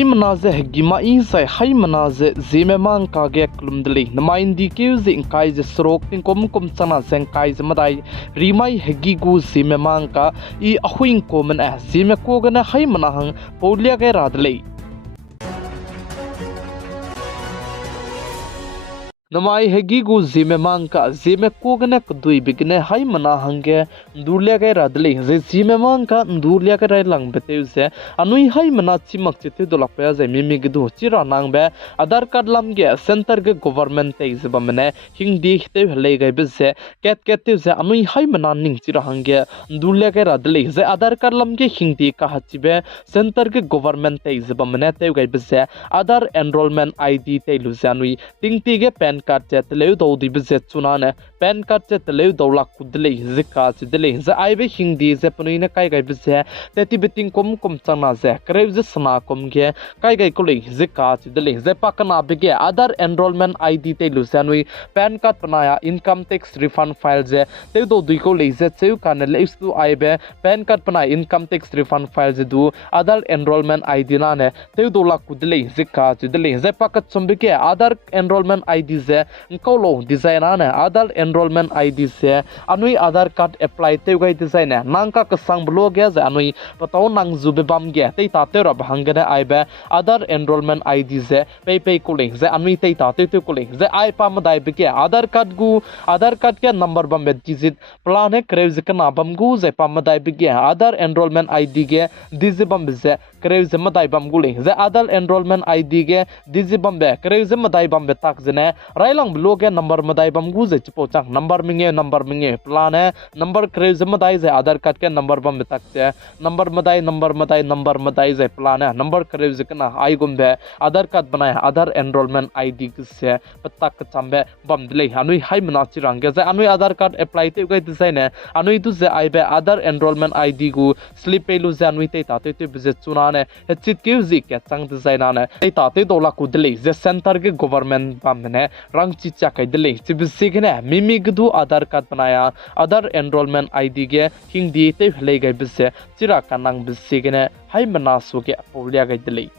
Himnaze Gimai sai Haimanaze ZemeMaNka ge klumdli namaindi kiuzi inkai je srok tin kom sana sengkai madai rimai hegigu ZemeMaNka I Ahuikambe Zeme kogana Haimanahang Paulia ge radlei Namai hegigu ZemeMaNka Zeme kogana kudui bigne Haimanahang Ndulia ge radlei ZemeMaNka Ndulia ge rai lang beteuse anui Haimana chimak chite dolapya ze mimigdu chira nangbe Adhar card lamge center ge government te izbamne hingdi hte hlei gai bse ket ze anui Haimana ning chira hange Ndulia ge radlei ze Adhar card lamge hingdi ka hachibe center ge government te izbamne te gai bse Adhar enrollment ID te lujanui tingti ge pen card chat leu do di bse chunane pen card chat leu do la kudlei zika chidlei ze aibe hingdi ze panuina kai gai bse teti beting kom chana ze kreu ze sana kom ge kai gai kolei zika chidlei ze pakana bege Adhar enrollment ID te lujanui pen card panaya income tax refund file ze te do dui ko lei ze cheu kan leis tu aibe pen card panaya income tax refund file ze du Adhar enrollment ID na ne te do la kudlei zika chidlei ze pakat chombike Adhar enrollment ID ze kolo design ane Adhar enrollment ID se anui Adhar card apply te gai design nangka kasang blog ge ze anui patau nang zube bam ge te ta te ra bhangane aibe Adhar enrollment ID ze pay koleng ze anui te ta te koleng ze ai pa madai beke Adhar card ke number bam be digit plan he kreuz kana bam gu ze pa madai beke Adhar enrollment ID ge dizi bam ze kreuz madai bam guleng ze Adhar enrollment ID ge dizi bam be kreuz madai bam be tak zene railang blog ge number madai bam gu ze chipo chang number minge plan he number kreuz madai ze Adhar card ke number bam be tak che number madai ze plan he number kreuz kana ai gumbe Adhar card banaya Adhar enrollment ID se patak chambe bam dilei anui Haimana chirang ge ze anui Adhar card apply te gai design anui tu ze aibe Adhar enrollment ID gu slip pelu ze anui te ta te bize chunane chit ke zi ke chang design ane te ta te dola ku dilei ze center ge government bam ne rang chi cha kai dilei chi bize ge ne mimi gdu Adhar card banaya Adhar enrollment ID ge hingdi te hlei gai bize chira kanang bize ge ne Haimana su ge paulia gai dilei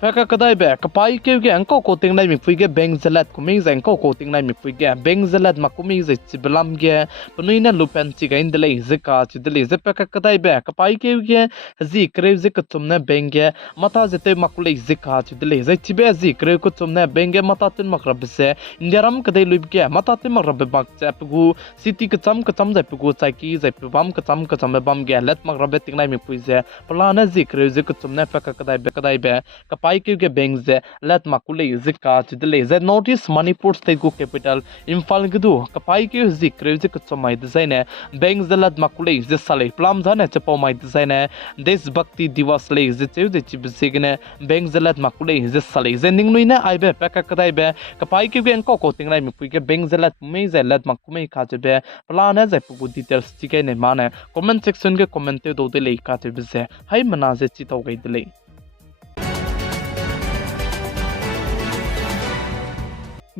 Peka kadai be kapai ke angko ko tingnai mi pui ge bank zelat kuming ze angko ko tingnai mi pui ge bank zelat makumi ze chibalam ge punuina lupen chi ga indlei zika chidlei ze peka kadai be kapai ke zi krev ze kutumne bank ge mata zete makulei zika chidlei ze chibe zi krev kutumne bank ge mata tin makrab se indiaram kadai luib ge mata tin makrab bak chap gu city kacham ze pu chai ki ze pubam kacham bam ge let makrab tingnai mi pui ze plana zi krev ze kutumne peka kadai be kapai ke bank ze let makulei zika chidlei ze notice Manipur state gu capital Imphal gdu kapai ke zi krev ze kuchomai design bank ze let makulei ze salai plam jane chapomai design desh bhakti divas le ze cheu ze chibsigne bank ze let makulei ze salai ze ningnuina aibe peka kadai be kapai ke angko ko tingnai mi pui ke bank ze let me ze let makumei kha chebe plana ze pu details chike ne mane comment section ke comment te do de le ka chebe ze Haimana ze chitau gai dele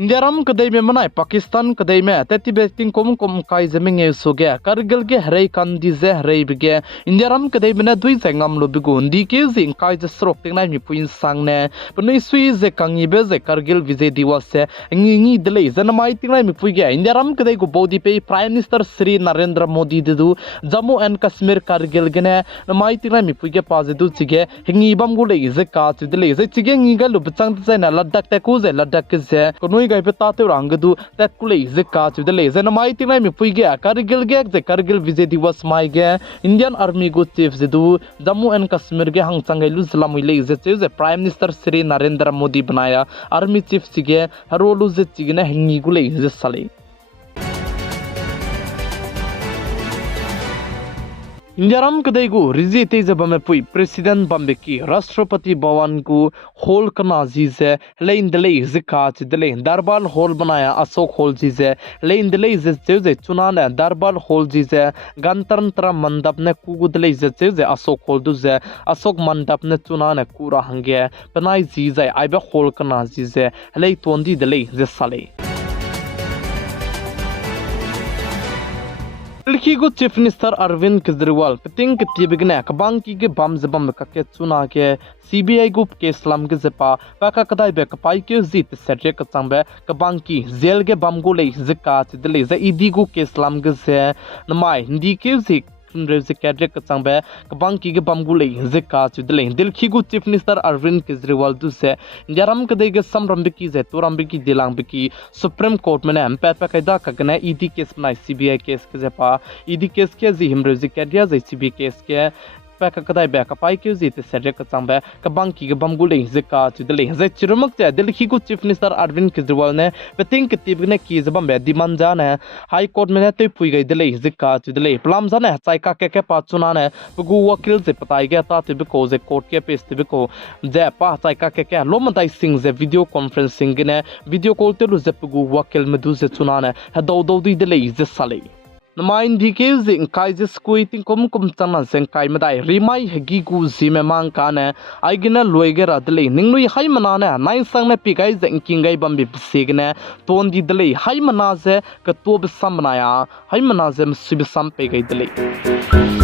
Indiaram kadai me manai Pakistan kadai me teti beting kom kai zemenge soge Kargil ge hrei kandi ze hrei bige Indiaram kadai me na dui zengam lo bigu ndi ke zing kai ze srok tingnai mi puin sangne punai sui ze kangi be ze Kargil vijay diwas se ngi delei zanamai tingnai mi pui ge Indiaram kadai go bodi pe Prime Minister Sri Narendra Modi dedu Jammu and Kashmir Kargil gene namai tingnai mi pui ge pa ze du chige hingi bam go lei ze ka chidlei ze chige ngi ga lu bchang ze na Ladakh te ku ze Ladakh ze konoi gai pe ta te rangdu tat kulei ze ka chidlei ze namai tingnai mi pui ge Kargil ge ze Kargil vijay diwas mai ge Indian Army go chief ze du Jammu and Kashmir ge hang changai lu zlamui lei ze che ze Prime Minister Sri Narendra Modi banaya Army chief chige harolu ze chigna hingi gulei ze salei Indiaram kadai gu rizi te zabame pui president bambe ki Rashtrapati Bhavan gu hol kana jize lein delei zika chidlei darbal hol banaya Ashok hol jize lein delei ze cheuze chunane darbal hol jize gantantra mandap ne kugudlei ze cheuze Ashok hol du ze Ashok mandap ne chunane kura hange panai jize aibe hol kana jize lei tondi delei ze salei Delhi को chief minister Arvind Kejriwal पिटिंग के तीबिगने कबांग की के बम जबम का के चुना के सीबीआई को केस लम के जपा का कदाई बे कपाई के जीत सेटे का चंबे कबांग की जेल के बम को ले जिका दिल्ली जे ईदी को केस लम के से नमाई दी के जी कैडरे कचांबे कबांग की बमगुले जिका चुदले दिल्ली को चीफ मिनिस्टर अरविंद केजरीवाल दुसे यारम कदे के समरंबिकी जे तोरंबिकी दिलांबिकी सुप्रीम कोर्ट में एम पे कैदा कगने ईडी केस बनाई सीबीआई केस के जेपा ईडी केस के जी हिमराइचक कैडिया जे सीबीआई केस के पैका कदाई बैक पाई के जीते सेटे कचांबे कबांग की बमगुले जिका चुदले जे चिरमक जे दिल्ली को चीफ मिनिस्टर अरविंद केजरीवाल ने पेटिंग के तीबने की जबम बे डिमांड जाने हाई कोर्ट में ते पुई गई दिल्ली जिका चुदले प्लाम जाने चाइका के पाचुना ने बगु वकील से पताई गया ता तिब को जे कोर्ट के पेस तिब को जे पा चाइका के लोमताई सिंह जे वीडियो कॉन्फ्रेंसिंग ने वीडियो कॉल ते जे बगु वकील में दु जे चुना ने दौ दी दिल्ली जे साले नमाइन भिके जिंग काय जे स्कुई तिंग कुम चंगना सें काय मदाई रिमाई हगी गु ZemeMaNka ने आइगने लोइगे रदले निंगनुई हाई मना ने नाइन संग ने पिगाई जे किंगाई बम्बी बिसेगने तोन दी दले हाई मना जे क तो बिसम बनाया हाई मना जे मसि बिसम पे गई दले